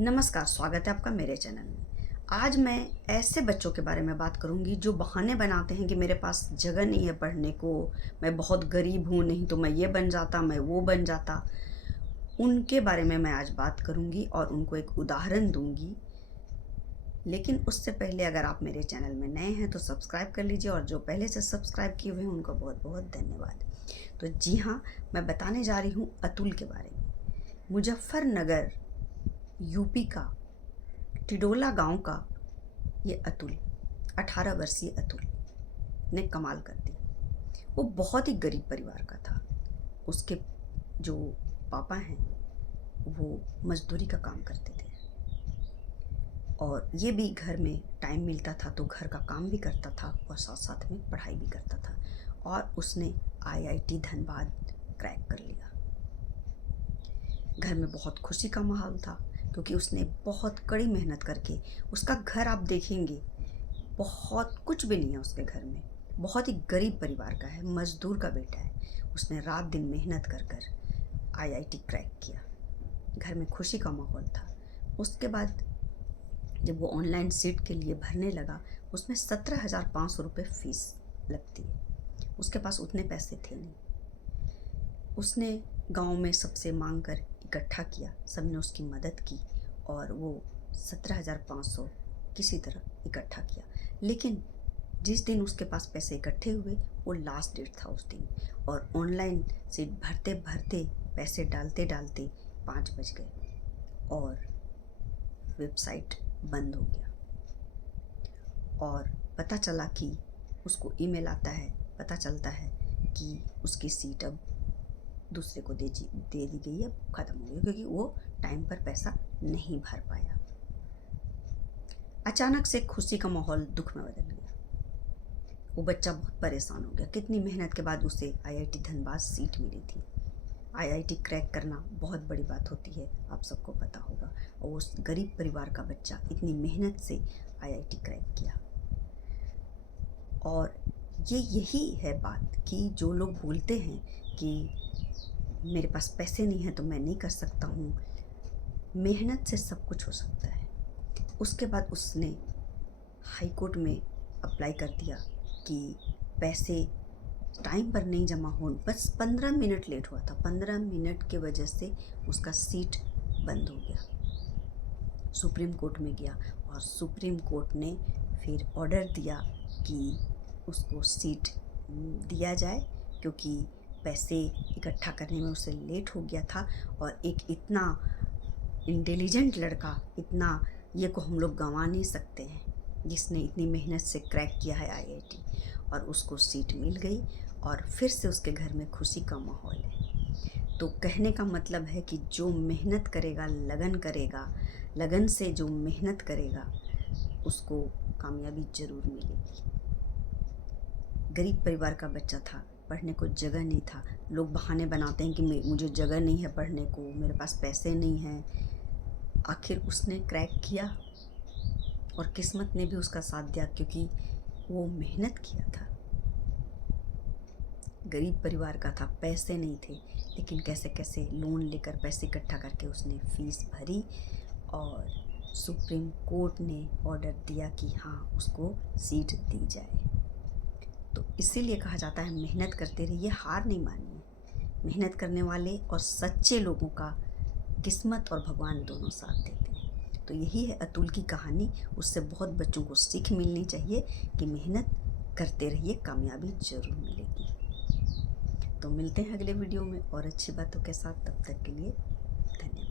नमस्कार, स्वागत है आपका मेरे चैनल में। आज मैं ऐसे बच्चों के बारे में बात करूंगी जो बहाने बनाते हैं कि मेरे पास जगह नहीं है पढ़ने को, मैं बहुत गरीब हूँ, नहीं तो मैं ये बन जाता, मैं वो बन जाता। उनके बारे में मैं आज बात करूंगी और उनको एक उदाहरण दूंगी। लेकिन उससे पहले अगर आप मेरे चैनल में नए हैं तो सब्सक्राइब कर लीजिए, और जो पहले से सब्सक्राइब किए हुए हैं उनको बहुत बहुत धन्यवाद। तो जी हाँ, मैं बताने जा रही हूँ अतुल के बारे में। मुजफ्फरनगर यूपी का टिडोला गांव का ये अतुल, 18 वर्षीय अतुल ने कमाल कर दिया। वो बहुत ही गरीब परिवार का था। उसके जो पापा हैं वो मजदूरी का काम करते थे, और ये भी घर में टाइम मिलता था तो घर का काम भी करता था और साथ साथ में पढ़ाई भी करता था। और उसने आईआईटी धनबाद क्रैक कर लिया। घर में बहुत खुशी का माहौल था क्योंकि उसने बहुत कड़ी मेहनत करके, उसका घर आप देखेंगे बहुत कुछ भी नहीं है उसके घर में, बहुत ही गरीब परिवार का है, मजदूर का बेटा है। उसने रात दिन मेहनत कर कर आईआईटी क्रैक किया। घर में खुशी का माहौल था। उसके बाद जब वो ऑनलाइन सीट के लिए भरने लगा, उसमें 17,500 रुपये फीस लगती है। उसके पास उतने पैसे थे नहीं। उसने गांव में सबसे मांग कर इकट्ठा किया, सबने उसकी मदद की और वो 17,500 किसी तरह इकट्ठा किया। लेकिन जिस दिन उसके पास पैसे इकट्ठे हुए वो लास्ट डेट था उस दिन, और ऑनलाइन सीट भरते भरते, पैसे डालते डालते 5 बज गए और वेबसाइट बंद हो गया। और पता चला कि उसको ईमेल आता है, पता चलता है कि उसकी सीट अब दूसरे को दे दी गई है, ख़त्म हो गई, क्योंकि वो टाइम पर पैसा नहीं भर पाया। अचानक से खुशी का माहौल दुख में बदल गया। वो बच्चा बहुत परेशान हो गया। कितनी मेहनत के बाद उसे आईआईटी धनबाद सीट मिली थी। आईआईटी क्रैक करना बहुत बड़ी बात होती है, आप सबको पता होगा। और उस गरीब परिवार का बच्चा इतनी मेहनत से आईआईटी क्रैक किया। और यही है बात कि जो लोग बोलते हैं कि मेरे पास पैसे नहीं है तो मैं नहीं कर सकता हूँ, मेहनत से सब कुछ हो सकता है। उसके बाद उसने हाई कोर्ट में अप्लाई कर दिया कि पैसे टाइम पर नहीं जमा हो, बस 15 मिनट लेट हुआ था। 15 मिनट के वजह से उसका सीट बंद हो गया। सुप्रीम कोर्ट में गया और सुप्रीम कोर्ट ने फिर ऑर्डर दिया कि उसको सीट दिया जाए, क्योंकि पैसे इकट्ठा करने में उसे लेट हो गया था। और एक इतना इंटेलिजेंट लड़का, इतना ये को हम लोग गंवा नहीं सकते हैं, जिसने इतनी मेहनत से क्रैक किया है आईआईटी, और उसको सीट मिल गई। और फिर से उसके घर में खुशी का माहौल है। तो कहने का मतलब है कि जो मेहनत करेगा, लगन करेगा, लगन से जो मेहनत करेगा उसको कामयाबी ज़रूर मिलेगी। गरीब परिवार का बच्चा था, पढ़ने को जगह नहीं था। लोग बहाने बनाते हैं कि मुझे जगह नहीं है पढ़ने को, मेरे पास पैसे नहीं हैं। आखिर उसने क्रैक किया और किस्मत ने भी उसका साथ दिया, क्योंकि वो मेहनत किया था। गरीब परिवार का था, पैसे नहीं थे, लेकिन कैसे कैसे लोन लेकर पैसे इकट्ठा करके उसने फीस भरी और सुप्रीम कोर्ट ने ऑर्डर दिया कि हाँ, उसको सीट दी जाए। तो इसीलिए कहा जाता है मेहनत करते रहिए, हार नहीं मानिए। मेहनत करने वाले और सच्चे लोगों का किस्मत और भगवान दोनों साथ देते हैं। तो यही है अतुल की कहानी। उससे बहुत बच्चों को सीख मिलनी चाहिए कि मेहनत करते रहिए, कामयाबी ज़रूर मिलेगी। तो मिलते हैं अगले वीडियो में और अच्छी बातों के साथ। तब तक के लिए धन्यवाद।